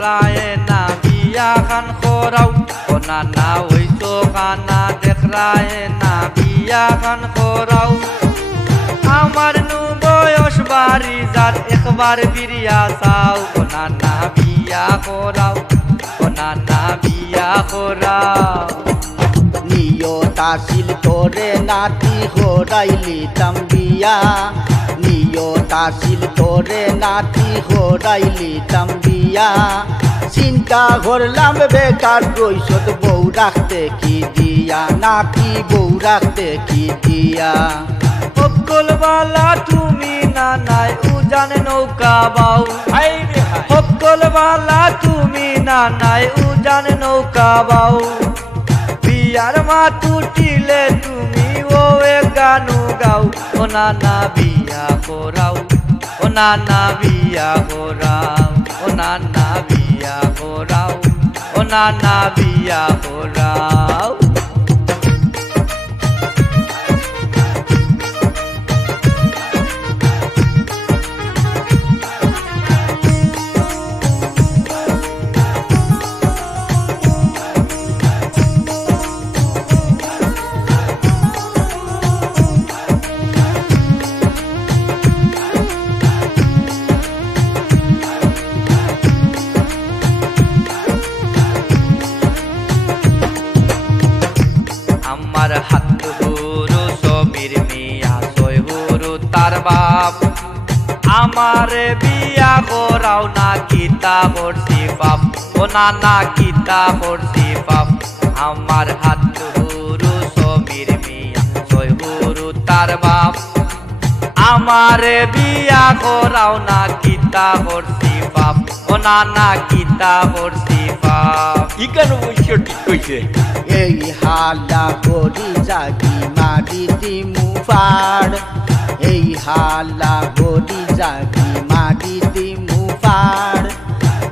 দেখরায়ে না বিয়া খান কোরাও ও নানা হইতো খানা দেখরায়ে না বিয়া খান কোরাও আমার নু বয়স বাড়ি যার একবার বিরিয়া চাও ও নানা বিয়া কোরাও ও নানা বিয়া কোরাও নিয়ত আছিল তোরে নাতি হরাইলি তাম্বিয়া নিয়ত আছিল তোরে নাতি হরাইলি তাম্বিয়া চিন্তা করলাম বেকার রইছত বউ রাখতে কি দিয়া নাতি বউ রাখতে কি দিয়া সকলবালা তুমি নানায় উজান নৌকা বাউ সকলবালা তুমি নানায় উজান নৌকা বাউ বিয়ার মা টুটিলে তুমি ও গানু গাও ও নানা বিয়া কোরাও ও নানা বিয়া কোরাও ও নানা বিয়া কোরাও ও নানা বিয়া কোরাও আমার হাত গুরু সমীর মিয়া সই গুরু তার বাপ আমারে বিয়া করাও না কিতা করছি বাপ ও নানা কিতা করছি বাপ আমার হাত গুরু সমীর মিয়া সই গুরু তার বাপ আমারে বিয়া করাও না কিতা করছি বাপ ও নানা কিতা করছি বাপ ইকানো বৈশ্য ঠিক কইছে এই হালা করি জাগি মারি দিমু পাড় এই হালা করি জাগি মারি দিমু পাড়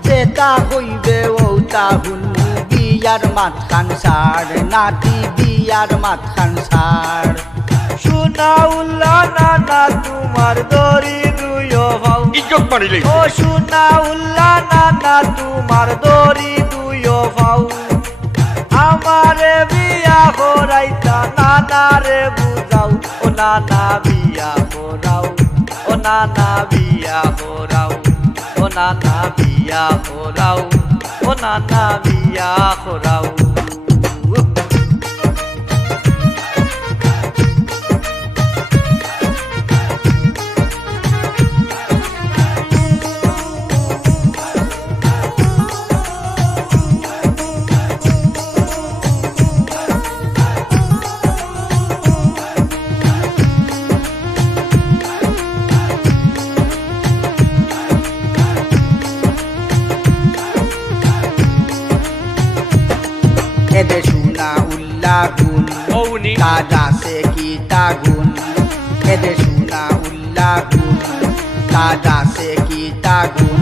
যেটা হইবে ওটা হুনু বিয়ার মাতখান সার নাতি বিয়ার মাতখান সার সোনা উল্লা নানা তোমার দরি দুইও ভাও ইজ্জত মারিলে ও সোনা উল্লা নানা তোমার দরি দুইও ভাও আমারে বিয়া করাইতা নানা রে বুঝাও ও নানা বিয়া করাও ও নানা বিয়া করাও ও নানা বিয়া করাও ও নানা বিয়া করাও এদে শুনা উল্লা গুণ ওনি তারা সে কি তাগুন এদে শুনা উল্লা গুণ তারা সে কি তাগুন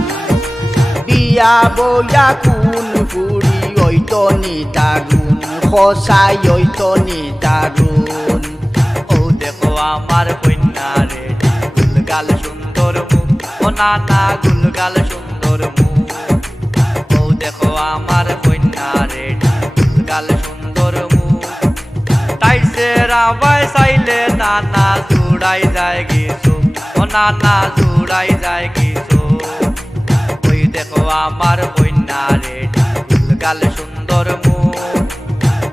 বিয়া বইয়া কুন পুরি ওইতো নি দারুন খসাই ওইতো নি দারুন ও দেখো আমার কন্যা রে গুলগাল সুন্দর মুখ ও নানা গুলগাল সুন্দর মুখ ও দেখো আমার কন্যা রে গুলগাল সুন্দর মুখ তাইছে রাবাই চাইলে নানা জুড়াই যায় গেছো ও নানা জুড়াই যায় গেছো ওই দেখো আমার কন্যা রে গুলগাল সুন্দর মুখ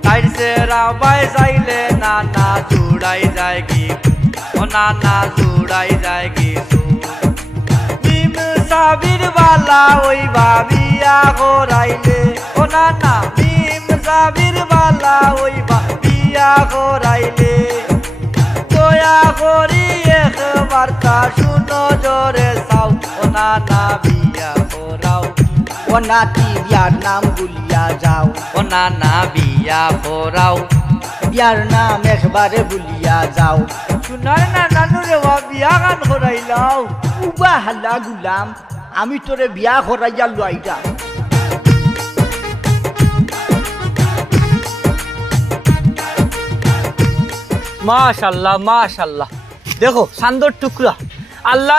তাইছে রাবাই চাইলে নানা জুড়াই যায় গেছো ও নানা জুড়াই যায় গেছো মিম সাবির বালা ওই ভাবিয়া করাইলে ও নানা মিম সাবির বালা ওই ভাবিয়া করাইলে দয়া করি একবার তা শুনো জোরে চাও ও নানা বিয়া করাও ও নাতি বিয়ার নাম ভুলিয়া যাও ও নানা বিয়া করাও বিয়ার নাম একবারে ভুলিয়া যাও শুনার না নানু রে বিয়া গান করাইলাও উবা হাল্লা গুলাম আমি তোরে বিয়া করাইয়া লইরা মাশাল্লাহ মাশাল্লাহ দেখো চান্দর টুকরা আল্লাহ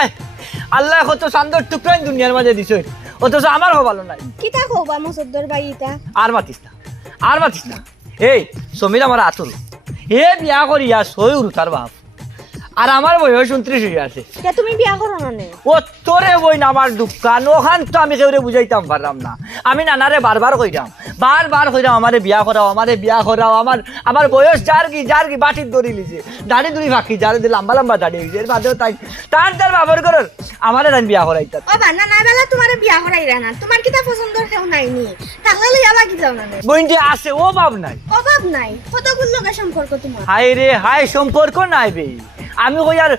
আল্লাহ কত চান্দর টুকরা দুনিয়ার মাঝে দিছে ও অথচ আমার ভালো নাই। কিতা কবা মসদ্দর বাইটা আর মাতিস না এই সমীর আমার আতুর এ বিয়া করিয়া সয়ুর তার বাপ আর আমার বয়স 29 হয়ে আছে। কে তুমি বিয়া করো না নে? ও তোরে বই না আমার দোকান ওখান তো আমি কেউরে বুঝাইতাম পারলাম না। আমি নানারে বারবার কইরাম আমারে বিয়া করাও আমার বয়স যার কি বাটির দড়ি লিছে দাড়ি দুড়ি ফাঁকি যার লম্বা দাড়ি হয়েছে এর বাদেও তাই তার বাবর করার আমারে তাই বিয়া করাইতাম। ও বানা না বেলা তোমারে বিয়া করাইরা না, তোমার কিতা পছন্দ কেউ নাই নি, তাহলে লইয়া লাগি যাও না নে? বইনটি আছে ও বাপ নাই, অভাব নাই, কতগুলো লগা সম্পর্ক তোমার। হাই রে হাই সম্পর্ক নাই বে, আমি কই আর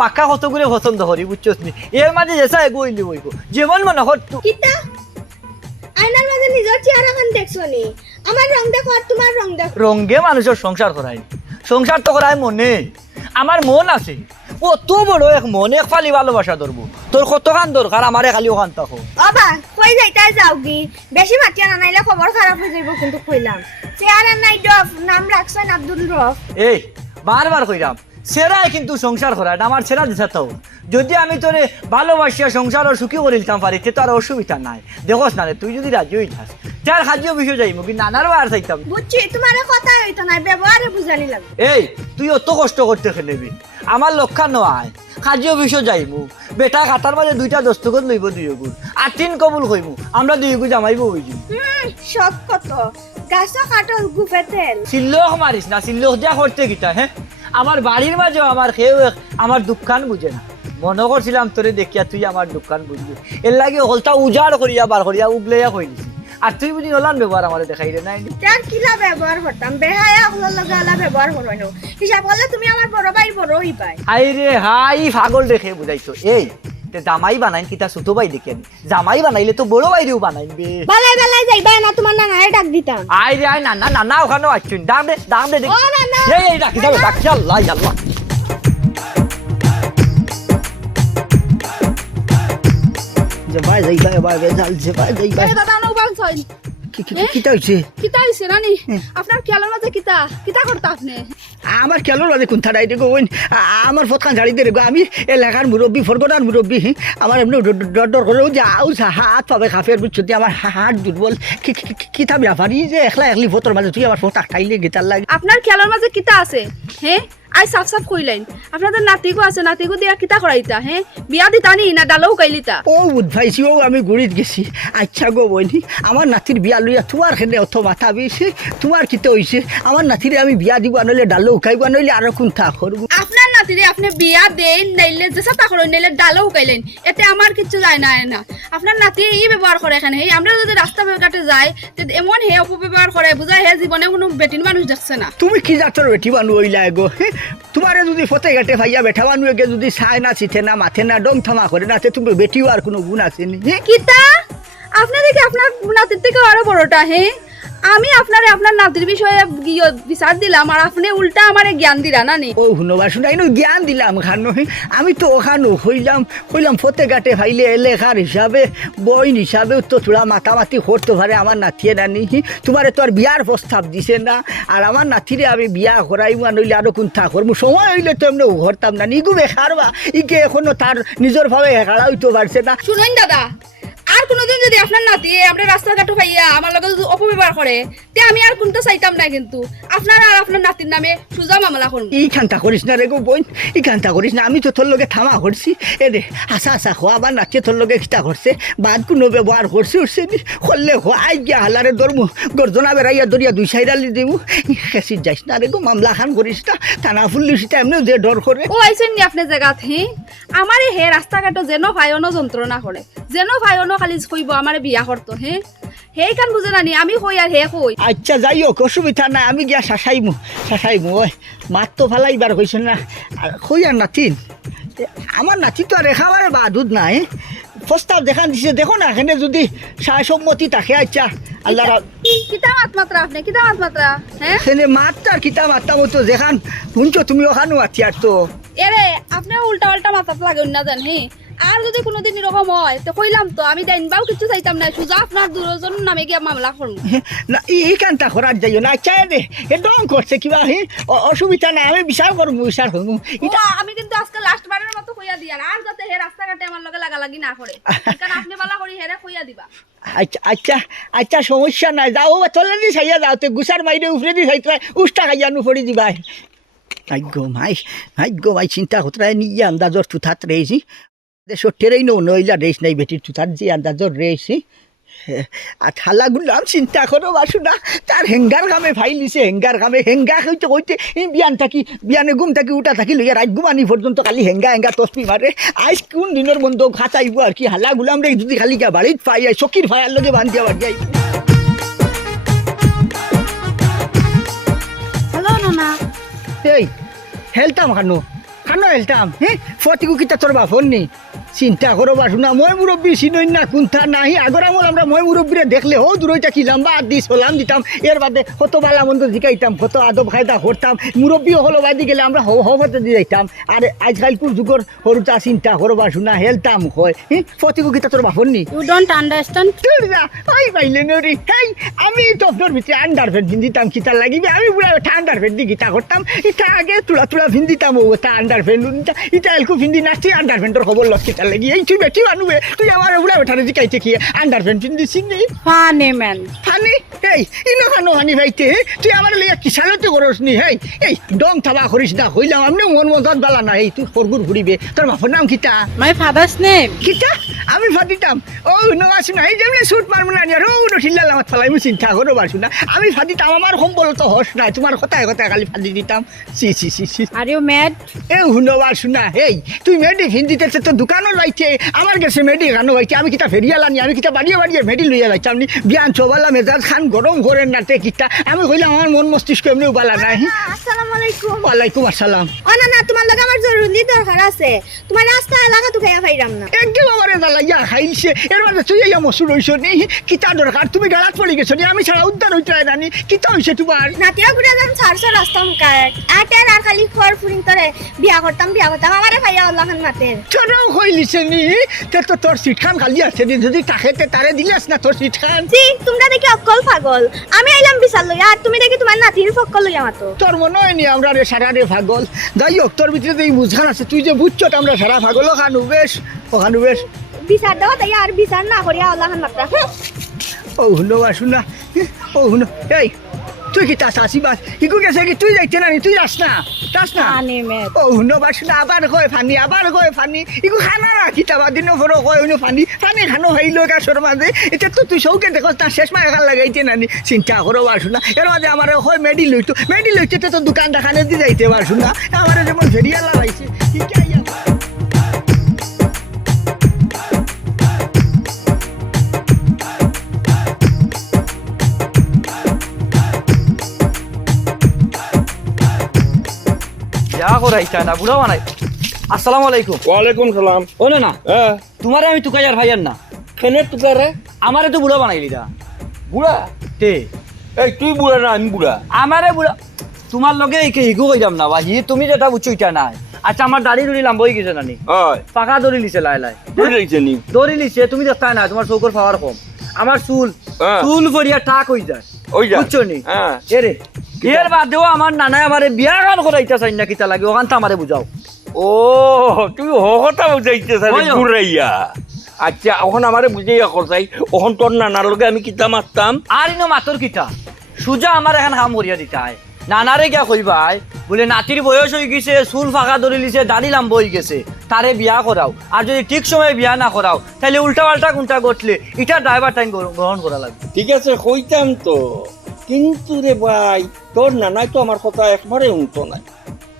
বাক্কা কতগুলো পছন্দ করি বুঝছস নি, এর মাঝে যেসা এগোইলি বইব যেমন মনে হর কিতা আয়নার মাঝে নিজের চেহারা খান দেখছো নি? আমার রং দেখো আর তোমার রং দেখো। রঙে মানুষের সংসার করাই, সংসার তো করাই মনে, আমার মন আছে কত বড় এক মন, এক ফালি ভালোবাসা ধরবো, তোর কতখান দরকার আমারে খালি ওখান থাকো। বাবা কই যাইতাই যাও কি, বেশি মাটিয়া না নাইলে খবর খারাপ হয়ে যাইব কিন্তু কইলাম। চেহারা নাই ডফ, নাম রাখছেন আব্দুল রফ। এই বারবার কইরাম সেরাই কিন্তু সংসার করায় আমার সেরা দিশা তো, যদি আমি তোরে ভালোবাসিয়া সংসার ও সুখী করে দিতাম পারি তে তো আর অসুবিধা নাই। দেখোস না রে তুই যদি রাজি হই থাস তার খাদ্য বিষয় যাইব কি নানার বার চাইতাম। বুঝছি তোমার কথা হইতো না, ব্যবহারে বুঝানি লাগবে। এই তুই অত কষ্ট করতে খেলেবি, আমার লক্ষা নয় খাদ্য বিষয় যাইমু, বেটা খাতার মাঝে 2টা দস্তখত লইব 2 গুণ আর 3 কবুল কইমু, আমরা 2 গুণ জামাইব হইছি। শখ কত গাছ কাটল গুফে তেল। সিল্লোক মারিস না, সিল্লোক যা করতে গিতা হ্যাঁ, আমার বাড়ির মাঝেও আমার খেয়েও আমার দোকান বুঝে না, মনে করছিলাম তোরে দেখিয়া তুই আমার দোকান বুঝবি, এর লাগে হলতা উজাড় করিয়া বার করিয়া উগলাইয়া কই দিছি, আর তুই বুঝি নলান ব্যবহার আমার দেখাই রে নাই। তার কিলা ব্যবহার করতাম, বেহায়া হলো লাগা ব্যবহার করো না, হিসাব হলে তুমি আমার বড় ভাই বড় হই পাই। হাই রে হাই পাগল দেখে বুঝাইছো। এই জামাই বানাইন কিতা ছোট ভাই দেখে, জামাই বানাইলে তো বড় ভাইরেও বানাইন বে। বালাই বালাই যাইবা না, তোমার নানারে ডাক দিতাম। আই রে আই নানা ওখানে আসছুন, ডাক দে ও নানা এই ডাকি যাবে ডাকি, আল্লাহ আল্লাহ। ভাই যাইবা ভাই যাইছে ভাই যাইবা। দাদা নো বালছই কিতা হইছে? কিতা হইছে নানি? আপনার খেয়ালের মাঝে কিতা করতে আপনি? আমার খেলোর বাদে কোন থাড়াই দেখো আমার ফটকান ঝাড়ি দিয়ে রেখো, আমি এলাকার মুরব্বী ফরগনার মুরব্বী, আমার এমনি ডর করেও যে আউ হাত পাবে খাফের বুঝছি আমার হাত দুর্বল, কিতা ব্যাপারি যে একলা একলি ফটোর মাঝে তুই আমার ফটো আটকাইলে গেতার লাগে। আপনার খেয়ালের মাঝে কিতা আছে হ্যাঁ? আই সাফ কইলেন আপনাদের নাতিগো আছে, নাতিগো দিয়া কিতা করাইতা হ্যাঁ? বিয়া দিতানি না ডালও কাইলিতা? ও উদ্ভাইছি ও আমি গুড়িত গেছি। আচ্ছা গো বইনি, আমার নাতির বিয়া লইয়া তোমার খেলে অত মাথা বেছে, তোমার কিতে হইছে? আমার নাতিরে আমি বিয়া দিব নইলে ডালো উকাইব নইলে আরো কোন থা করব। আপনার নাতিরে আপনি বিয়া দেন নাইলে যেসা তা করেন নাইলে ডালও কাইলেন, এতে আমার কিছু যায় না। আপনার নাতি এই ব্যবহার করে এখানে, এই আমরা যদি রাস্তা ঘাটে যাই এমন হে অপব্যবহার করে, বুঝায় হে জীবনে কোনো বেটিন মানুষ দেখছে না। তুমি কি জাতর বেটি বানু হইলা গো? তোমারে যদি ফতে ঘাটে ভাইয়া বেঠা বানুয়ে যদি চায় না চিঠে না মাথে না ডং থামা করে না, তুমি বেটিও আর কোনো গুণ আছে নি? কিতা আপনি দেখি আপনার নাতির থেকে আরো বড়টা হ্যাঁ? আমি আপনারে আপনার নাতির বিষয়ে বিচার দিলাম আর আপনি উল্টা আমারে জ্ঞান দিলা না নি? ও শুনবা শুনাই জ্ঞান দিলাম খানো, আমি তো ওখানো হইলাম ফতে ঘাটে ভাইলে এলেখার হিসাবে বইন হিসাবে তো থোড়া মাতামাতি করতে পারে আমার নাতিয়ে নানি, তোমারে তো আর বিয়ার প্রস্তাব দিছে না, আর আমার নাতিরে আমি বিয়া করাইব নইলে আরো কোন থা করবো, সময় হইলে তো এমনি ঘরতাম না, ইগু বেকারবা ইকে এখনো তার নিজের ভাবে হেকারা হইতে পারছে না। শুনুন দাদা, আর কোনোদিন যদি আপনার নাতি আমরা রাস্তাঘাটে পাইয়া আমার লগে যদি অপব্যবহার করে তে আমি আর কোনটা চাইতাম না, কিন্তু আপনার আর আপনার নাতির নামে সুজা মামলা করুন। এই খান্তা করিস না রে গো বোন, এই খান্তা করিস না, আমি তো তোর লগে থামা করছি। এ রে আশা খোয়া আবার নাচে তোর লগে খিতা করছে, বাদ কোনো ব্যবহার করছে উঠছে নি করলে আই গিয়া হালারে ধরমু, গর্জনা বেড়াইয়া ধরিয়া 2 সাইডালি দেবো, খেসি যাইস না রে গো, মামলা খান করিস না, টানা ফুললিসটা এমনি যে ডর করে। ও আইছেন নি আপনি জায়গাত হ্যাঁ? আমার হে রাস্তাঘাটে যেন ভাইনো যন্ত্রণা করে, যেন ভাইনো খালি কইব আমার বিয়া করতো হ্যাঁ? হেই কান বুঝে নানি আমি কই আর হে কই। আচ্ছা যাই হোক অসুবিধা নাই, আমি গিয়া শাসাইমু ওই মাত তো ফালাইবার হয়েছে না, কই আর নাতিন আমার নাতি তো আর এখানে বাদুদ নাই, প্রস্তাব দেখান দিছে, দেখো না এখানে যদি সম্মতি থাকে। আচ্ছা আল্লাহ কিতা মাত্রা আপনি কিতা মাত্রা হ্যাঁ? এখানে মাত্রার কিতা মাত্রা মতো যেখান শুনছো তুমি ওখানেও আছি আর তো এরে আপনি উল্টা পাল্টা মাথা লাগুন না জান হ্যাঁ? আর যদি কোনোদিন এরকম হয় তো কইলাম তো আমি দেনবাও কিছু চাইতাম না সুজা আপনার দুজন নামে গিয়ে মামলা করবো না এই কামটা করার যাইও না আচ্ছা দে এ ডং করছে কিবা অসুবিধা নাই আমি বিচার করবো বিচার করবো আমি কিন্তু আজকে লাস্ট বারের মতো কইয়া দিয়া আর যাতে হে রাস্তাঘাটে আমার লগে লাগালাগি না করে কারণ আপনি বালা করি হেরে কইয়া দিবা আচ্ছা আচ্ছা আচ্ছা সমস্যা নাই যাও চলে দি চাইয়া যাও তো গুছার মাইরে উফরে দি চাইতে উষ্টা খাইয়া নুফরি দিবা ভাগ্য মাই চিন্তা করতে নিয়ে আন্দাজর তুথাত রয়েছি সত্যেরই নইলা রেস নাই বেটির তুথার যে আন্দাজর রয়েছি আর থালাগুলো আমি চিন্তা করো বাসু না তার হেঙ্গার গামে ফাইলিছে হেঙ্গার গামে হেঙ্গা হইতে হইতে বিয়ানে ঘুম থাকি উঠা থাকি লইয়া রাত ঘুমানি পর্যন্ত খালি হেঙ্গা তসপি মারে আজ কোন দিনের বন্ধ খাঁচাইব আর কি হালাগুলো আমরা যদি খালি গা বাড়িত পাই চকির ফায়ার লগে বান্ধিয়া বাড়ি হ্যালো নানা এই হেলতাম খানো হেলতাম ফটিকু কিতা তোর বাপর নি চিন্তা করো বাসু না মই মুরব্বী চিনই না কোনটা নাহি আগর আমল আমরা মই মুরব্বীরে দেখলে হো দূরইটা কি লম্বা আর দি সোলাম দিতাম এর বাদে কত বালা মন্দ জিকাইতাম কত আদব খায়দা করতাম মুরব্বী হলো বাদি গেলে আমরা হতে দিয়ে যাইতাম আর আজকালকুর যুগর সরুটা চিন্তা করো বাসু না হেলতাম হয় ফটিকু কিতা তোর বাপর নি ইউ ডোন্ট আন্ডারস্ট্যান্ড ওই পাইলে নরি হেই আমি তো তোর ভিতরে আন্ডার প্যান্ট ভিন্দিতাম কিতা লাগিবে আমি পুরা আন্ডার প্যান্ট দিয়ে গীতা করতাম এটা আগে তুলা ভিন্দিতাম ওটা আন্ডার প্যান্ট এটা এলকু ভিন্দি নাচি আন্ডার প্যান্টের খবর লস কিতা লাগি এই তুই বেটি মানুবে তুই আমার উড়া বেঠারে জিকাইতে কি আন্ডার প্যান্ট ভিন্দিছি নি ফানি ম্যান ফানি এই ইনো খানো হানি ভাইতে তুই আমার লইয়া কিসালতে করস নি হেই এই ডং থাবা করিস না হইলাম আমনে মন মজাত বালা না এই তুই ফরগুর ঘুরিবে তোর বাপর নাম কিতা মাই ফাদার্স নেম কিতা আমি ফাদিতাম ও নবাসু না এই যেমনি সুট মারবো না নিয়ে রোগ ঠিল্লাল আমার ফালাই আমি চিন্তা করো পারছু না আমি ফাদিতাম আমার সম্বল তো হস না তোমার কথায় খালি ফাদি দিতাম সি আর ইউ ম্যাড এ হুনবাসু না এই তুই মেডি হিন্দিতে তো দোকানও লাইছে আমার কাছে মেডি গানো হইছে আমি কিতা ফেরিয়ালানি আমি কিতা বাড়িয়ে মেডি লইয়া যাইতাম নি বিয়ান চবালা মেজাজ খান গরম করেন না তে কিতা আমি কইলাম আমার মন মস্তিষ্ক এমনিও বালা নাই আসসালামু আলাইকুম ওয়ালাইকুম আসসালাম ও না তোমার লগে আমার জরুরি দরকার আছে তোমার রাস্তা এলাকা তো খাইয়া পাইরাম না একদম আমার জ্বালাইয়া খাইছে এর মাঝে তুই ইয়া মসুর হইছ নি কিতা দরকার তুমি গালাত পড়ে গেছো নি আমি ছাড়া উদ্ধার হইতে রানি কিতা হইছে তোমার নাতিয়া ঘুরে যাম ছাড়ছো রাস্তা মুকার আটের আর খালি খর ফুরিং তরে বিয়া করতাম আমারে ভাইয়া আল্লাহন মাতের ছোটও হইলিছে নি তে তো তোর সিট খান খালি আছে যদি তাকেতে তারে দিলেস না তোর সিট খান জি তোমরা দেখি অকল পাগল আমি আইলাম বিশাল লইয়া আর তুমি দেখি তোমার নাতির ফক্কল লইয়া মাতো তোর মনে হয় নি আমরা রে সারা রে পাগল যাই হোক তোর ভিতরে এই বুঝখান আছে তুই যে বুঝছত আমরা সারা পাগল খানু বেশ বিচার দেওয়া তাই আর বিচার না করিয়া আল্লাহন মাত্রা ও হুনো বাসু না ও হুনো এই তুই কি তাস আসিবাস ইকু গেছে কি তুই যাইতে না তুই যাস না ফানি ম্যান ও হুনো বাসু না আবার কয় ফানি ইকু খানা না কিতাবা দিনও বড় কয় হুনো ফানি খানো হইলো গাছর মাঝে এটা তো তুই সৌকে দেখো তার শেষ মায় খাল লাগাইতে নানি চিন্তা করো বাসু না এর মাঝে আমার হয় মেডি লইতে তো দোকান দেখানে দিয়ে যাইতে বাসু না আমার যেমন ফেরিয়ালা লাইছে ঠিক আছে করাইছা না বুড়া বানাই আসসালামু আলাইকুম ওয়ালাইকুম সালাম ও না হ্যাঁ তোমারে আমি তুকাই আর ভাইয়ার না কেনে তুকারে আমারে তো বুড়া বানাইলি দা বুড়া তে এই তুই বুড়া না আমি বুড়া আমারে বুড়া তোমার লগে একে হিগু কইতাম না ভাই তুমি যেটা বুঝছো এটা নাই আচ্ছা আমার দাড়ি দুড়ি লাম্বা হয়ে গেছে নানি হয় পাকা দড়ি লিছে লাই তুই রইছে নি দড়ি লিছে তুমি দেখতা না তোমার চৌকর পাওয়ার কম আমার চুল ফরিয়া টাক হই যায় ওই যা বুঝছো নি হ্যাঁ এরে এর বাদেও আমার নানায় আমারে বিয়া গান করাইতা চাই না কিতা লাগে ওখান তো আমারে বুঝাও ও তুই হতা বুঝাইতে সারে ঘুরাইয়া আচ্ছা এখন আমারে বুঝাইয়া করছাই ওখন তোর নানার লগে আমি কিতা মারতাম আর ইনো মাতর কিতা সুজা আমার এখন হাম করিয়া দিতা হয় নানারে গিয়া কইবাই বলে নাতির বয়স হয়ে গেছে চুল ফাঁকা ধরে লিছে দাড়ি লাম্ব হয়ে গেছে তারে বিয়া করাও আর যদি ঠিক সময় বিয়া না করাও তাহলে উল্টা পাল্টা কোনটা ঘটলে এটা ড্রাইভার টাইম গ্রহণ করা লাগবে ঠিক আছে কইতাম তো কিন্তু রে ভাই তোর নানাই তো আমার কথা একবারে উঠতো নাই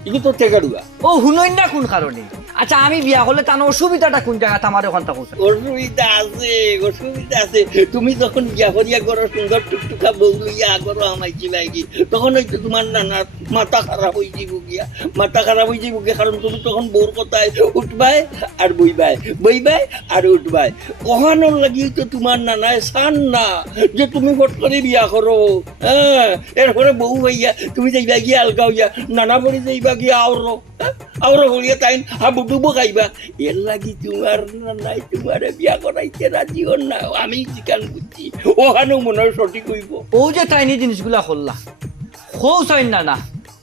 কিন্তু তোর টেকাড়ুয়া ও হুনই না কোন কারণে আচ্ছা আমি বিয়া করলে তার অসুবিধাটা কোন জায়গাতে আমার ওখানটা বলছে অসুবিধা আছে তুমি যখন বিয়া করিয়া করো সুন্দর টুকটুকা বউ লইয়া করো আমাইছি ভাইকি তখন হয়তো তোমার নানার মাথা খারাপ হয়ে যাব গিয়া কারণ তুমি তখন বউর কথায় উঠবাই আর বইবাই আর উঠবাই ওখানোর লাগি তো তোমার নানায় চান না যে তুমি ফট করে বিয়া করো হ্যাঁ এরপরে বউ হইয়া তুমি যাইবা গিয়া আলগা হইয়া নানা পরে যাইবা গিয়া আওরো হইয়া তাই হাবু ডুবো খাইবা এর লাগি তোমার নাই তোমারে বিয়া করাইতে রাজি হন না আমি চিকান বুঝছি ওখানেও মনে হয় সঠিক হইব ও যে তাইনি জিনিসগুলা করলা খো চাইন না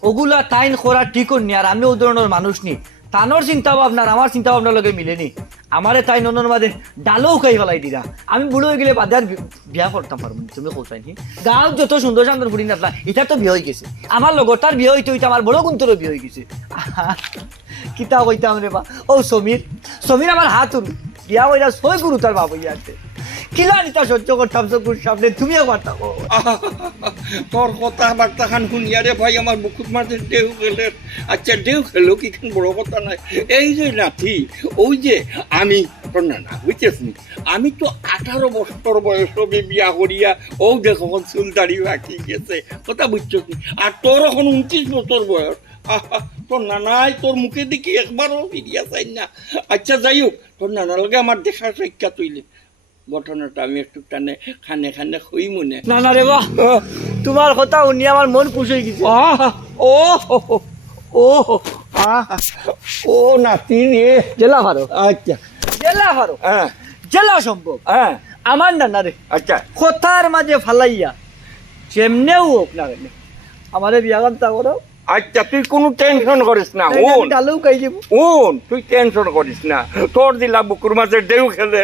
ওগুলা তাইন করা ঠিক নি আর আমি ও ধরনের মানুষ নি তানোর চিন্তা ভাবনার আমার চিন্তা ভাবনার লগে মিলেনি আমারে তাই ননর মাঝে ডালও খাই ফেলাই দিরা আমি বুড়ো হয়ে গেলে বাদে আর বিয়া করতাম পারবো না তুমি কোথায় গাঁও যত সুন্দর সুন্দর ফুটি না এটা তো বিয়ে হয়ে গেছে আমার লগর তার বিয়ে হইতে হইতে আমার বড় গুন্তরও বিয়ে হয়ে গেছে কিতা কইতাম রে বা ও সমীর আমার হাত উরু বিয়া হইলা সই গুরু তার বাবু ইয়াতে কিলা নিতা সহ্য করতাম চকুর সামনে তুমিও পারতাম তোর কথা বার্তা খান শুনিয়া রে ভাই আমার বুকুর মাঝে ঢেউ গেলে আচ্ছা ঢেউ খেলো কি বড় কথা নাই এই যে নাথি ওই যে আমি না বুঝছিস নি আমি তো 18 বছর বয়স হবে বিয়া করিয়া ও দেখো চুল দাড়ি বাকি গেছে কথা বুঝছিস নি আর তোর এখন 29 বছর বয়স তোর নানাই তোর মুখে দেখি একবারও ফিরিয়া চাই না আচ্ছা যাই হোক তোর নানার লগে আমার দেখা সাক্ষাৎ হইলে ঘটনাটা আমি একটু টানে খানে খানে হই মনে না রে বাহ তোমার কথা শুনি আমার মন খুশ হয়ে গেছে ও ও ও নাতি রে জেলা ভারো আচ্ছা জেলা ভারো হ্যাঁ জেলা সম্ভব হ্যাঁ আমার না রে আচ্ছা কথার মাঝে ফালাইয়া যেমনেও হোক না রে আমারে বিয়া করতে করো আচ্ছা তুই কোনো টেনশন করিস না ডালেও খাই যাবো তুই টেনশন করিস না তোর দিলা বুকুর মাঝে ঢেউ খেলে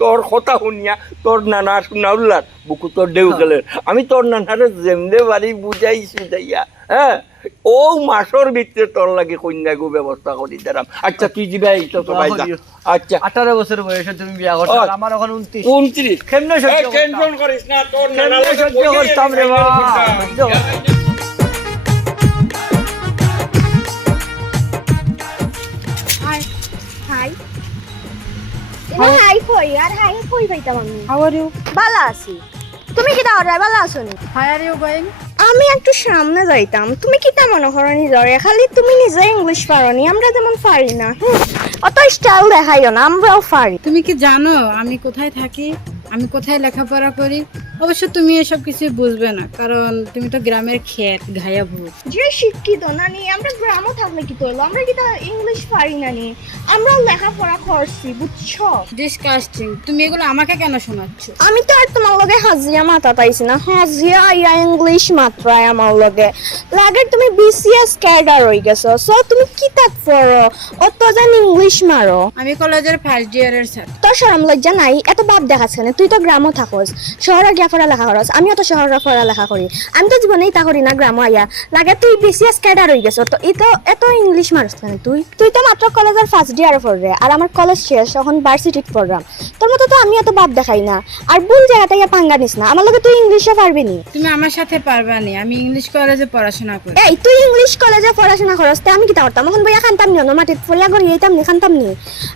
তোর কথা শুনিয়া তোর নানা শুনাউল্লার বুকু তোর ঢেউ খেলে আমি তোর নানারে যেমনে বাড়ি বুঝাইছি যাইয়া হ্যাঁ ও মাসর ভিতরে তোর লাগে কন্যাগু ব্যবস্থা করি দিলাম আচ্ছা তুই যাবে এই তো সবাই যা আচ্ছা 18 বছর বয়সে তুমি বিয়া করছো আর আমার এখন 29 কেমনে সহ্য টেনশন করিস না তোর নানা সহ্য করতাম রে বাবা হাই হাই কই আর হাই কই পাইতাম আমি How are you? ভালো আছি তুমি কি দাও রে ভালো আছো নি Why are you going? আমি একটু সামনে যাইতাম তুমি কি তা মনে করো নিজরে খালি তুমি নিজে ইংলিশ পারো নি আমরা যেমন পারি না অত স্টাইল দেখাইও না আমরাও পারি তুমি কি জানো আমি কোথায় থাকি আমি কোথায় লেখাপড়া করি অবশ্য তুমি এসব কিছু বুঝবে না কারণ তুমি তো গ্রামের ক্ষেত ঘায়া ভূত যে শিক্ষিত না নি আমরা গ্রামও থাকলে কি তোলো আমরা কি তা ইংলিশ পারি না নি আমরা লেখাপড়া করছি বুঝছো ডিসকাস্টিং তুমি এগুলো আমাকে কেন শোনাচ্ছ আমি তো আর তোমার লগে হাজিয়া মাথা পাইছি না হাজিয়া ইয়া ইংলিশ মাত্রায় আমার লগে লাগে তুমি বিসিএস ক্যাডার হয়ে গেছো সো তুমি কি তাক পড়ো অত জান ইংলিশ মারো আমি কলেজের ফার্স্ট ইয়ারের ছাত্র তোর শরম লজ্জা নাই এত বাপ দেখাচ্ছে না তুই তো গ্রামও থাকস শহরে গিয়া পড়ালেখা করস আমিও তো শহরে পড়ালেখা করি আমি তো জীবনেই তা করি না গ্রামও আইয়া লাগে তুই বিসিএস ক্যাডার হয়ে গেছো তো এত ইংলিশ মারস কেন তুই তো মাত্র কলেজের ফার্স্ট ইয়ারে পড়রে আর আমার কলেজ শেষ এখন ভার্সিটিতে পড়লাম তোর মতো তো আমি এত বাপ দেখাই না আর ভুল জায়গাতে ইয়া পাঙ্গা নিস না আমার লগে তুই ইংলিশে পারবি নি তুমি আমার সাথে পারবা নি আমি ইংলিশ কলেজে পড়াশোনা করি এই তুই ইংলিশ কলেজে পড়াশোনা করস তে আমি কি তা করতাম এখন বইয়া খানতাম নি মাটিত ফলিয়া করি এইতাম নি খানতাম নি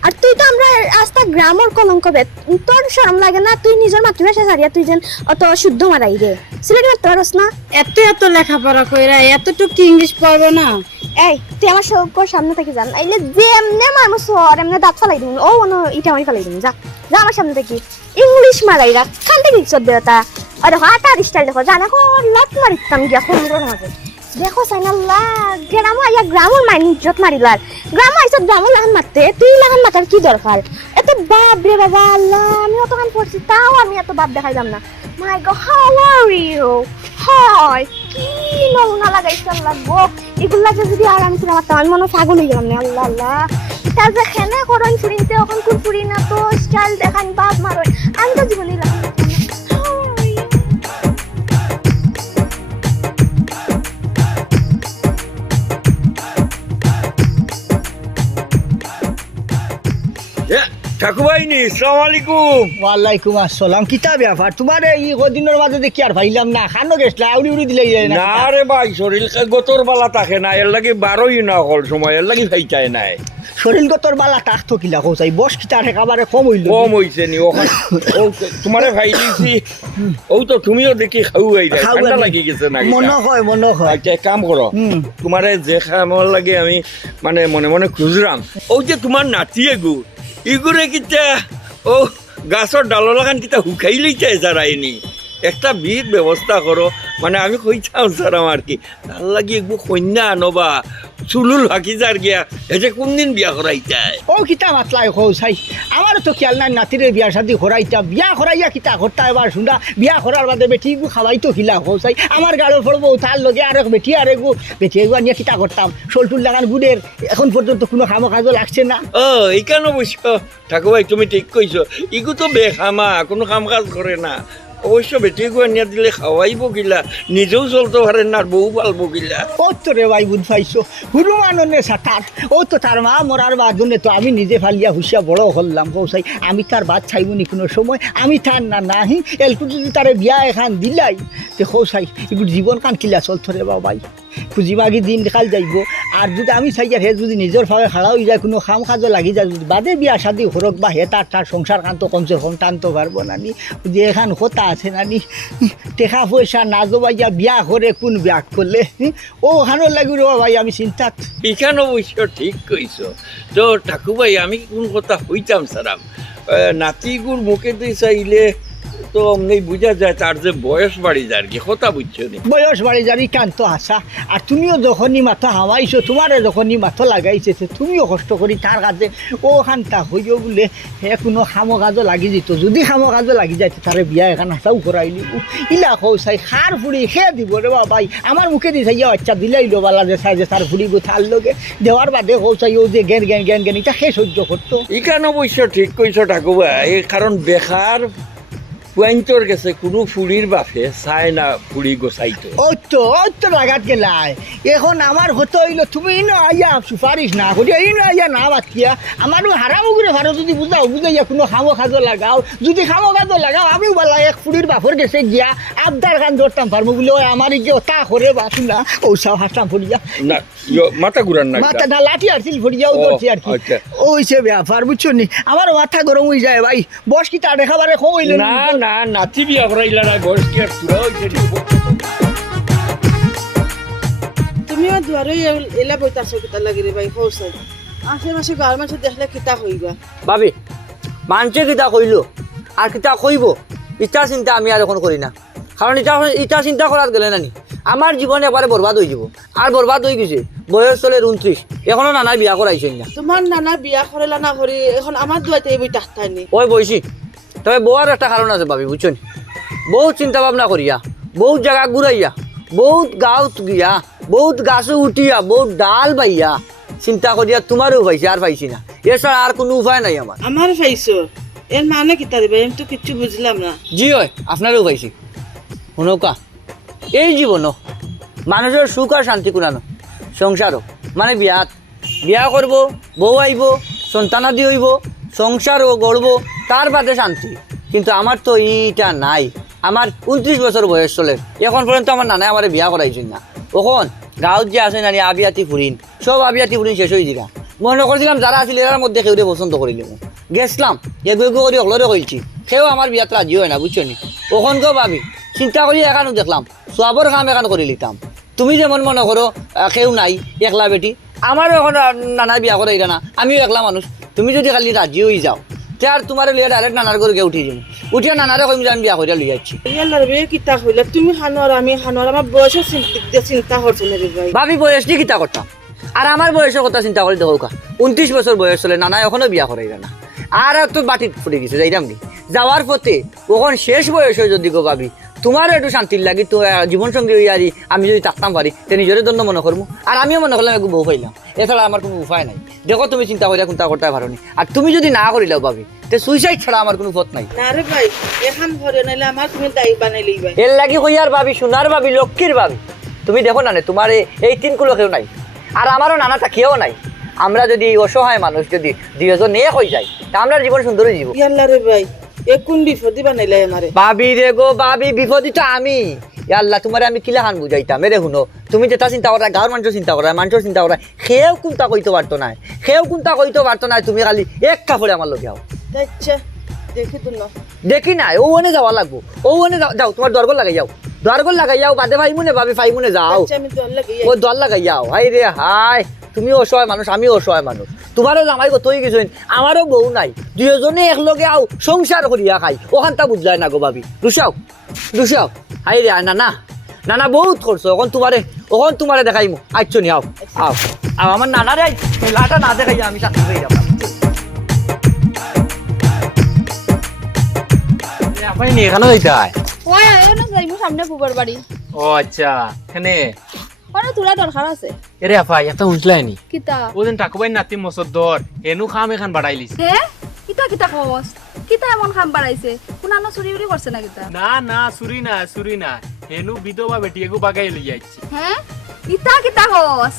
আর তুই তো আমরা আস্তা গ্রামের কলঙ্ক বে তোর শরম লাগে না তুই নিজের মাতৃভাষা ছাড়িয়া তুই যেন অত শুদ্ধ মারাই রে সিলেটি মারতে পারস না এত লেখাপড়া কইরা এতটুকু ইংলিশ পারবো না এই তুই আমার সবকর সামনে থেকে যান আইলে যেমনে মারমু সর এমনে দাঁত ফালাই দিমু ও ওনো ইটা মারি ফালাই দিমু যা যা আমার সামনে থেকে ইংলিশ মারাই রাখ খান থেকে ইজ্জত দেতা আর দেখো আটার স্টাইল দেখো জানা কো লাত মারিতাম গিয়া কোমরের মাঝে দেখো সাইনাল্লাহ গ্রাম আইয়া গ্রামের মাইন ইজ্জত মারিলার গ্রাম আইসা গ্রামের লাগান মারতে তুই লাগান মাতার কি দরকার এত বাপ রে বাবা আল্লাহ আমি অত কান পড়ছি তাও আমি এত বাপ দেখাইলাম না my god how are you hi কি নমুনা লাগাইছ লাগবো এগুলা যদি আর আমি তোমার আমি মনে পাগল হয়ে গেলাম না আল্লাহ আল্লাহ তার যে খেনে করেন ফুরিনতে এখন কোন ফুরি না তো স্টাইল দেখান বাপ মারো আমি তো জীবনে লাগলাম ঠাকুরবাইনি আসসালামু আলাইকুম ওয়ালাইকুম আসসালাম কিতা ব্যাপার তোমার এই কদিনের মাঝে দেখি আর ভাইলাম না খানো গেছলা আউড়ি উড়ি দিলে না রে ভাই শরীর গতর বালা থাকে না এর লাগি 12ই না হল সময় এর লাগি ভাইটাই নাই শরীর গতর বালা টাক তো কিলা কোসাই বস কিতা একেবারে কম হইছে নি ওখান ও তোমারে ভাই দিছি ও তো তুমিও দেখি খাও আইলা ঠান্ডা লাগি গেছে না মনে হয় আচ্ছা কাম করো তোমারে যে খামর লাগে আমি মানে মনে মনে খুঁজরাম ও যে তোমার নাতিয়ে গু ইগুরে কিতা ও গাছর ডালো লাগান কিতা হুকাইলেই চাই যারাইনি একটা বিয়ের ব্যবস্থা করো মানে আমি কইতাম স্যার আমার কি তার লাগি একটু কন্যা আনবা চুলুল হাকি যার গিয়া এতে কোনদিন বিয়া করাইতাই ও কিতা মাতলাই হো চাই আমার তো খেয়াল নাই নাতিরে বিয়া শাদি করাইতা বিয়া করাইয়া কিতা করতা এবার শুনা বিয়া করার বাদে বেটি খাওয়াই তো খিলা হো চাই আমার গাড়ো পড়বো তার লগে আর বেটি আর এগু বেটি এগুয়া নিয়ে কিতা করতাম শোলটুল লাগান গুড়ের এখন পর্যন্ত কোনো খামো কাজও লাগছে না। এইখানে অবশ্য ঠাকুরভাই তুমি ঠিক কইছো ইগু তো বেখামা কোনো কাম কাজ করে না অবশ্য বেটি গুয়া নিয়ে দিলে খাওয়াইব গিলা নিজেও চলতে পারেন না আর বউ পালবো গিলা ও তো রে ভাই বুঝ পাইছো হুরুমাননে সাতাত ও তো তার মা মরার বাদনে তো আমি নিজে ফালিয়া হুসিয়া বড় হল্লাম কৌসাই আমি তার বাদ চাইবনি কোনো সময় আমি তার না নাহি এলকু যদি তারে বিয়া এখান দিলাই তে কৌসাই এগুলো জীবন কান কিলা চলতো রে বাবাই খুঁজিবাগি দিন দেখাল যাইব আর যদি আমি চাই হে যদি নিজের ভাবে খাড়া হয়ে যায় কোনো খাম কাজও লাগি যায় যদি বাদে বিয়া শাদি হরক বা হে তার সংসার কান তো কমসে কম টানতে পারবো নানি যে এখান কথা আছে নানি টেকা পয়সা না জবাইয়া বিয়া করে কোন বিয়া করলে ও ওখানে লাগি রে ভাই আমি চিন্তাত এখানে অবশ্য ঠিক কইছো তো ঠাকুরভাই আমি কোন কথা হইতাম সারাম নাতিগুর মুখে দিয়ে চাইলে তো অমনি বুঝা যায় তার যে বয়স বাড়ি যায় আর কি কথা বুঝছো নি বয়স বাড়ি যারি কান্ত আসা আর তুমিও যখনই মাথা হাওয়াইছো তোমারে যখনই মাথা লাগাইছে তুমিও কষ্ট করি তার কাছে ওখানটা হইও বলে হে কোনো খামো কাজও লাগি যেত যদি খামো কাজও লাগি যাইতো তারে বিয়া এখান আসাও করাইলি ইলা কৌ চাই খার ফুড়ি খেয়ে দিব রে বাবাই আমার মুখে দিয়ে চাইয়া বাচ্চা দিলাই লোবালা যে চাই যে তার ফুড়ি গোথার লোকে দেওয়ার বাদে কৌ চাই ও যে জ্ঞান জ্ঞান জ্ঞান জ্ঞান এটা সে সহ্য করতো এখানে অবশ্য ঠিক কইছো ঠাকুরভাই কারণ বেকার পুয়াইন্তর গেছে কোনো ফুড়ির বাপে চায় না ফুড়ি গোছাইতো ওই তো লাগাত গেলাই এখন আমার হতো হইলো তুমি ইনো আইয়া সুপারিশ না করিয়া ইনো আইয়া না বাকিয়া আমারও হারামো করে ভারো যদি বুঝাইয়া কোনো খামো খাজো লাগাও যদি খামো খাজো লাগাও আমিও বলা এক ফুড়ির বাপর গেছে গিয়া আবদার গান ধরতাম পারবো বলে ওই আমার গিয়ে তা করে বাসু না ওইসব হাসতাম ফরিয়া না মাথা ঘুরান না মাথা না লাঠি আসছিল ফরিয়াও ধরছি আর কি ওইসে ব্যাপার বুঝছো নি আমার মাথা গরম হয়ে যায় ভাই বস কি তা দেখাবারে কইল না না নাতি বিয়া করাইলা না বয়স কি আর পুরা হইছে তুমিও দুয়ারে এলা বইতাছো কিতা লাগি রে ভাই হৌছে আশেপাশে গাঁর মানুষ দেখলে কিতা হইবা ভাবি মানুষে কিতা কইল আর কিতা কইব ইটা চিন্তা আমি আর এখন করি না কারণ ইটা চিন্তা করার গেলে নানি আমার জীবন এবারে বরবাদ হয়ে যাব আর বরবাদ হয়ে গেছে বয়স চলে 29 এখনো নানা বিয়া করাইছে না তোমার নানা বিয়া করেলা না করি এখন আমার দুয়াইতে এই বই তাহতাইনি ওই বইছি তবে বউয়ার একটা কারণ আছে ভাবি বুঝছেন বহুত চিন্তা ভাবনা করিয়া বহুত জায়গা ঘুরাইয়া বহুত গাঁত গিয়া বহুত গাছে উঠিয়া বহুত ডাল বাইয়া চিন্তা করিয়া তোমারও পাইছি আর পাইছি না এছাড়া আর কোনো উপায় নাই আমার পাইছো এর মানে কিতা দিবা আমি তো কিচ্ছু বুঝলাম না জি হয় আপনারও পাইছি শুনকা এই জীবনও মানুষের সুখ আর শান্তি কোনানো সংসারও মানে বিয়া করব বউ আইব সন্তানাদি হইব সংসারও গড়ব তার বাদে শান্তি কিন্তু আমার তো এইটা নাই আমার 29 বছর বয়স চলে এখন পর্যন্ত আমার নানায় আমার বিয়া করাইছেন না ওখন গাঁৱত যে আছে নানি আবিয়াতি ফুরিন সব আবিয়াতি ফুরিন শেষ হয়ে দিলা মনে করছিলাম যারা আছিল এর মধ্যে কেউরে পছন্দ করিলে গেছিলাম এগু করে হলরে কইছি সেও আমার বিয়াত রাজি হয় না বুঝছো নি ওখনকেও ভাবি চিন্তা করি এখানো দেখলাম সবর কাম এখান করে নিতাম তুমি যেমন মনে করো কেউ নাই একলা বেটি আমারও এখন নানা বিয়া করাই না আমিও একলা মানুষ তুমি যদি খালি রাজি হয়ে যাও তে আর তোমার লিয়ে ডাইরেক্ট নানার ঘরে গিয়ে উঠি যাবো উঠিয়া নানারে কইম যে আমি বিয়া করিয়া লই যাচ্ছি ইয়াল্লার বে কিতা হইলা তুমি খানোর আমি খানোর আমার বয়সের চিন্তা করছো না রে ভাই ভাবি বয়স নিয়ে কিতা করতাম আর আমার বয়সের কথা চিন্তা করে দেখো 29 বছর বয়স চলে নানা এখনো বিয়া করাই না আর তো বাটিত ফুটে গেছে যাইতাম কি যাওয়ার পথে ওখন শেষ বয়স হয় যদি গো ভাবি তোমারও একটু শান্তির লাগি তো জীবন সঙ্গী হইয়া আমি যদি থাকতাম পারি তে নিজের জন্য মনে করবো আর আমিও মনে করলাম একটু বউ পাইলাম এছাড়া আমার কোনো উপায় নাই দেখো তুমি চিন্তা করিয়া কোনটা করতে পারো নি আর তুমি যদি না করিলাও ভাবি তে সুইসাইড ছাড়া আমার কোনো পথ নাই না রে ভাই এখন ঘরে নাইলে আমার তুমি দায়ী বানাইলেই ভাই এর লাগি হইয়ার ভাবি সোনার ভাবি লক্ষ্মীর ভাবি তুমি দেখো না তোমার এই 3 কুলো কেউ নাই আর আমারও নানাটা কেউ নাই আমরা যদি অসহায় মানুষ যদি দুইজন এক হয়ে যাই তা আমরা জীবন সুন্দর হয়ে যাব ইয়াল্লা রে ভাই এ কোন বিপদই বানাইলে আমারে ভাবি রে গো ভাবি বিপদই তো আমি আল্লাহ তোমারে আমি কিলা খান বুঝাইতাম মেরে শুনো তুমি যেটা চিন্তা করা গাঁর মানুষের চিন্তা করা মানুষের চিন্তা করা সেও কোনটা কইতে পারতো না তুমি খালি এক কাপড়ে আমার লগে আও আচ্ছা দেখি তো না দেখি নাই ও ওনে যাওয়া লাগবো ও ওনে যাও তোমার দরগল লাগাই যাও বাদে ভাইমুনে ভাবি ফাইমুনে যাও আচ্ছা আমি দল লাগি ও দল লাগাই যাও হাই রে হাই তুমি অসহায় মানুষ আমি অসহায় মানুষ তোমারও জামাই কত হয়ে গেছেন আমারও বউ নাই দুজনে একলগে আও সংসার করিয়া খাই ওখানটা বুঝলাই না গো ভাবি দুসাও হাই রে নানা বহুত করছো ওখান তোমারে দেখাইমু আচ্ছ নি আও আর আমার নানারে খেলাটা না দেখাই আমি শাস্তি পেয়ে যাবো আপনি নিয়ে এখানে যাইতে হয়? ওই এখানে যাইমু সামনে বুবার বাড়ি ও আচ্ছা, এখানে মানে তোরা দরকার আছে এরে আপাই একটা উঠলাইনি কিতা ওদিন টাকুবাই নাতি মসদ্দর এনু খাম এখান বাড়াইলিস। হে কিতা কিতা খবস কিতা এমন খাম বাড়াইছে কোনানো চুরি উরি করছে না কিতা না না চুরি না এনু বিধবা বেটি এগু বাগাই লই যাইছি। হ্যাঁ কিতা কিতা খবস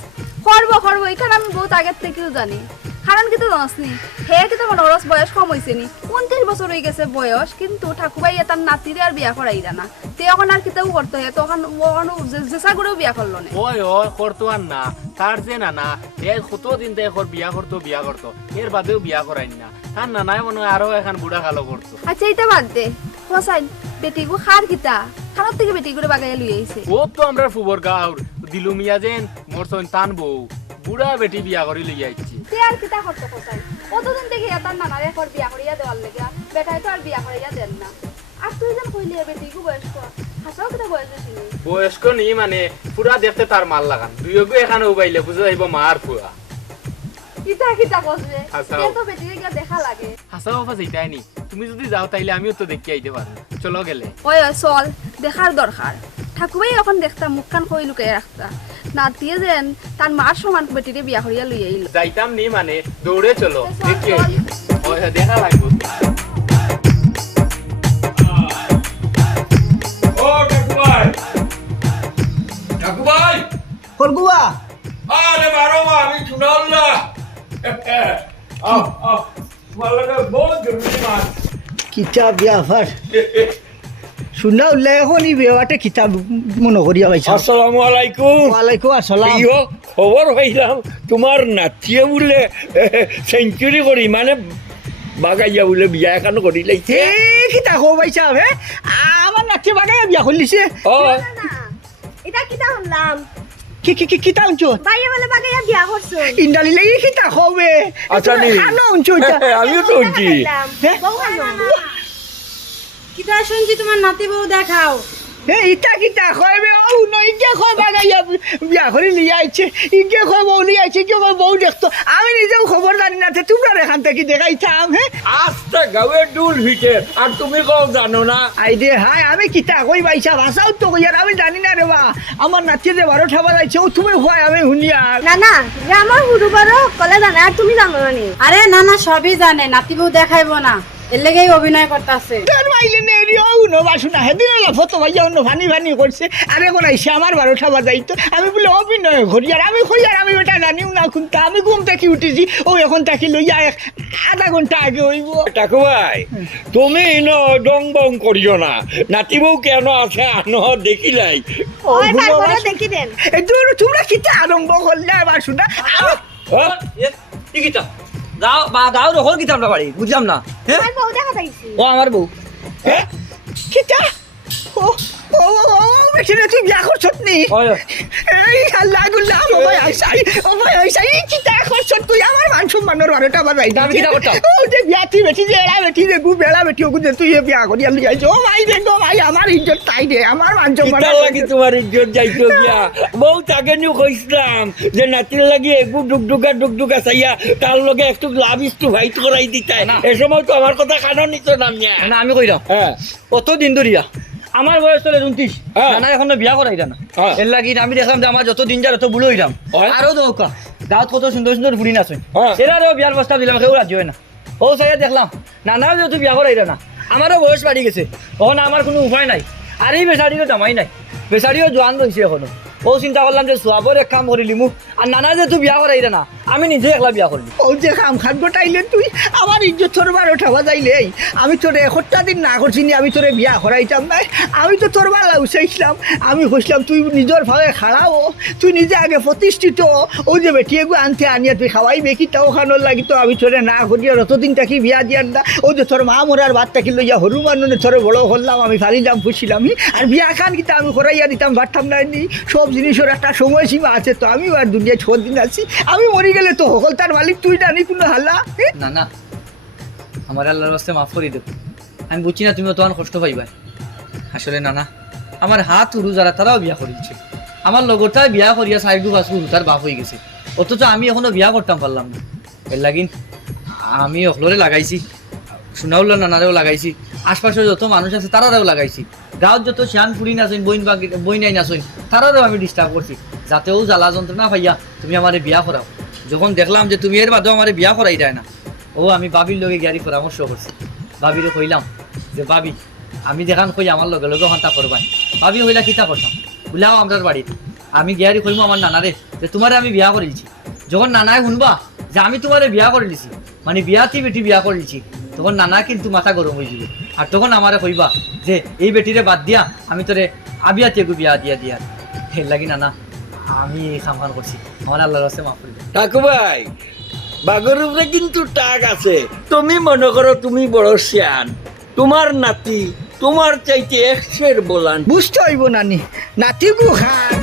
করবো এখানে আমি বহুত আগের থেকেও জানি কারণ কিন্তু জানাসনি হে কিন্তু আমার অরস বয়স কম হয়েছে নি 29 বছর হয়ে গেছে বয়স কিন্তু ঠাকুরবাই তার নাতিরে আর বিয়া করাই না তে এখন আর কিতাও করতে হয় তখন জেসা করেও বিয়া করলো না ওই করতো আর না তার যে নানা এ কত দিন থেকে বিয়া করতো এর বাদেও বিয়া করাই না তার নানাই মনে হয় আরো এখন বুড়া কালো করতো। আচ্ছা এটা বাদ দে হোসাইন বেটিগু খার কিতা খারাপ থেকে বেটিগুলো বাগাই লই আইছে ও তো আমরা ফুবর গাঁর দিলু মিয়া যেন মোর সন টান বউ বুড়া বেটি বিয়া করি লই যাইছি। তে আর কিতা করতে হোসাইন কতদিন থেকে তার নানারে পর বিয়া করিয়া দেওয়ার লাগা বেটাই তো আর বিয়া করিয়া দেন না আর তুই যেন কইলি বেটিগু বয়স্ক হাসাও কিতা বয়স হইছে বয়স্ক নি মানে পুরা দেখতে তার মাল লাগান দুইগু এখানে উবাইলে বুঝে যাইব মার পুয়া কিতা বসবে হাসাও। তে তো বেটিরে গিয়া দেখা লাগে হাসা বাবা যেটাই নি তুমি যদি যাও তাইলে আমিও তো দেখি আইতে পারবো চলো গেলে। ওই চল দেখার দরকার ঠাকুরবাই এখন দেখতা মুখ কান কই লুকাই রাখতা নাতিয়ে যেন তার মার সমান বেটিরে বিয়া করিয়া লই আইল যাইতাম নি মানে দৌড়ে চলো চল, দেখি চল। আইতে। ওই দেখা লাগবো। ও ঠাকুরবাই করগুয়া আরে বারো মা আমি শুনাল না তোমার লাগে বহুত জরুরি মাছ কিতাব ব্যাপার শুনলা উল্লে এখন এই বেওয়াটা কিতাব মনে করিয়া পাইছা আসসালামু আলাইকুম ওয়ালাইকুম আসসালাম প্রিয় খবর পাইলাম তোমার নাতিয়ে বলে সেঞ্চুরি করি মানে বাগাইয়া বলে বিয়া এখন করি লাইছে এ কিতা কো পাইছা হে আমার নাচে বাগায় বিয়া করলিছে ও এটা কিটা শুনলাম কি কিতা উঞ্চো বাইরে বলে বাগাইয়া বিয়া করছো ইন্দালি লাগি কিতা হবে আচ্ছা নি খানো উঞ্চো আমিও তো উঠছি বউ খানো কিটা শুনছি তোমার নাতি বউ দেখাও হে ইটা কিতা কইবে ও নই কে কই বাগাইয়া বিয়া করে লিয়া আইছে ইকে কই বউ লিয়া আইছে কে কই বউ দেখতো আমি নিজেও খবর জানি না তে তোমরা এখান থেকে দেখাইতাম হে আস্তে গাওয়ে ডুল ভিটে আর তুমি কও জানো না আই দে হাই আমি কিতা কই বাইছা ভাষাও তো কইয়ার আমি জানি না রে বা আমার নাচে যে 12টা বাজাইছে ও তুমি হয় আমি হুনিয়া না না যে আমার হুড়ু বড় কলে জানে আর তুমি জানো না নি আরে না না সবই জানে নাতি বউ দেখাইবো না এর লেগেই অভিনয় করতেছে তোর মাইলে নেরি ও নো বাসুনা হেদিন ফটো ভাইয়া অন্য ভানি করছে আরে কোন আইছে আমার 12টা বাজাইতো আমি বলে অভিনয় করি আর আমি কই আর আমি বেটা জানিও না কোনটা আমি ঘুম থেকে উঠেছি ও এখন তাকি লইয়া আধা ঘন্টা আগে হইব ঠাকুরবাই তুমি ইনো ডং বং করিও না নাতি বউ কেন আছে আনো দেখিলাই ওই তারপরে দেখি দেন এই তোমরা কিতা আরম্ভ করলে বাসুনা কি কিতাব যাও বা যাও রকম কিতাব না বাড়ি বুঝলাম না হ্যাঁ আমার বউ দেখা যাইছে ও আমার বউ কিতা ও ও ও বেশিরে তুই বিয়া করছত নি ওই এই আল্লাহ গুল্লাহ ও ভাই আইসাই কিতা করছত তুই আমার মান সম্মানের 12টা বাজাই আমি কিতা করতাম? ও যে বিয়াতি বেটি যে এরা বেটি যে গু বেলা বেটি ওগু যে তুই বিয়া করি আমি যাইছো ও ভাই রে গো ভাই আমার ইজ্জত তাই দে আমার মান সম্মান কিতার লাগি তোমার ইজ্জত যাইতো গিয়া বউ তাকে নিউ কইছিলাম যে নাতির লাগি একটু ডুগডুগা চাইয়া তার লগে একটু লাভিস্তু ভাইট করাই দিতাই না। এ সময় তো আমার কথা কানো নিত না মিয়া না আমি কইরাম হ্যাঁ কত দিন ধরিয়া আমার বয়স চলে 29 হ্যাঁ। নানা এখনো বিয়া করাই না হ্যাঁ। এর লাগি আমি দেখলাম যে আমার যত দিন যায় তত বুড়ো হইলাম হয়। আরো দৌকা গাঁত কত সুন্দর সুন্দর ফুড়ি নাচেন হ্যাঁ। এরারও বিয়ার প্রস্তাব দিলাম কেউ রাজি হয় না ও সাইয়া দেখলাম নানাও যেহেতু বিয়া করাই না আমারও বয়স বাড়ি গেছে তখন আমার কোনো উপায় নাই আর এই বেচারিও জামাই নাই বেচারিও জোয়ান রয়েছে এখনো ও চিন্তা করলাম যে সোয়াবর এক কাম করিলি মুখ আর নানা যেহেতু বিয়া করাই না আমি নিজে একলা বিয়া করলি ও যে খাম খান গোটাইলে তুই আমার ইজ্জত তোর 12টা বাজাইলে আমি তোরে একটা দিন না করছি নি আমি তোরে বিয়া করাইতাম নাই আমি তো তোর বালা উচাইছিলাম আমি কইছিলাম তুই নিজের ভাবে খাড়াও তুই নিজে আগে প্রতিষ্ঠিত ও যে বেটি এগু আনতে আনিয়া তুই খাওয়াইবে কি তাও খানোর লাগি তো আমি তোরে না করিয়া অতদিন তাকি বিয়া দিয়ার না ও যে তোর মা মরার বাদ তাকি লইয়া হরু মানুনে তোরে বড় করলাম আমি ফারিলাম ফুছিলাম আর বিয়া খান কিন্তু আমি করাইয়া দিতাম পারতাম না নি সব জিনিসের একটা সময় সীমা আছে তো আমি আর দুনিয়া 6 দিন আছি আমি মরি গেলে তো হকল তার মালিক তুই জানি কোনো হাল্লা না না আমার আল্লাহর রাস্তায় মাফ করে দেব আমি বুঝছি না তুমিও তোমার কষ্ট পাইবা আসলে না না আমার হাত উরু যারা তারাও বিয়া করিয়েছে আমার লগরটা বিয়া করিয়া সাইডু বাসু তার বাপ হয়ে গেছে ও অথচ আমি এখনো বিয়া করতাম পারলাম না। এর লাগিন আমি অকলরে লাগাইছি, সোনাউল্লা নানারেও লাগাইছি, আশপাশে যত মানুষ আছে তারারেও লাগাইছি, গাঁৱত যত শিয়ান ফুরি নাচইন বই নাই নাচইন তারারেও আমি ডিস্টার্ব করছি, যাতেও জ্বালা যন্ত্রণা পাইয়া তুমি আমার বিয়া করাও। যখন দেখলাম যে তুমি এর বাদেও আমার বিয়া করাই যায় না, ও আমি বাবির লগে গিয়ারি পরামর্শ করছি। বাবিরে কইলাম যে বাবি আমি দেখান কই আমার লগে লগে হন্তা করবাই। ভাবি হইলা কিতা করতাম বুলাও আমরার বাড়িতে, আমি গিয়ারি কইমু আমার নানারে যে তোমারে আমি বিয়া করেছি। যখন নানায় শুনবা যে আমি তোমারে বিয়া করে দিছি, মানে বিয়াতি বেটি বিয়া করেছি, তখন নানা কিন্তু মাথা গরম হয়ে যাবে। আর তখন আমারে কইবা যে এই বেটিরে বাদ দিয়া আমি তোরে আবিয়াতে বিয়া দিয়া দিয়া। এর লাগি নানা আমি খামখান করছি, আমার আল্লাহর কাছে মাফ করে দেন। কাকু ভাই বাগর উপরে কিন্তু টাক আছে। তুমি মনে করো তুমি বড় শিয়ান, তোমার নাতি তোমার চাইতে 100 বলান। বুঝতে হইব নানি, নাতি গু খান